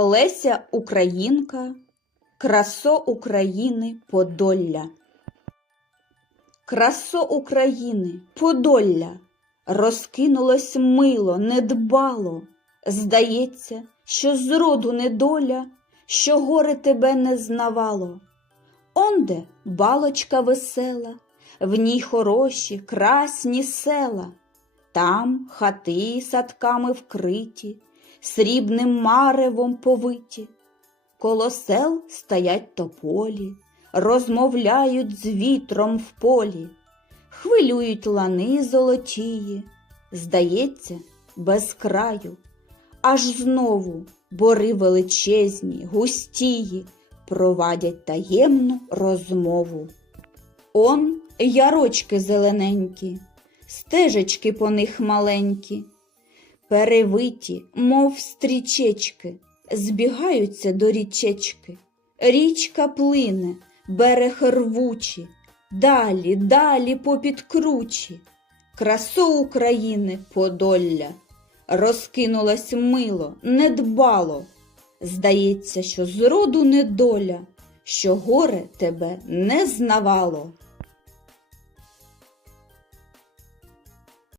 Леся Українка, красо України Подолля. Красо України, Подолля, розкинулось мило, недбало. Здається, що зроду недоля, що горе тебе не знавало. Онде балочка весела, в ній хороші, красні села. Там хати садками вкриті, срібним маревом повиті. Коло сел стоять тополі, розмовляють з вітром в полі, хвилюють лани золотії, здається, без краю. Аж знову бори величезні, густії провадять таємну розмову. Он ярочки зелененькі, стежечки по них маленькі, перевиті, мов стрічечки, збігаються до річечки. Річка плине, берег рвучі, далі, далі попід кручі. Красу України Подолля розкинулось мило, недбало. Здається, що зроду недоля, що горе тебе не знавало.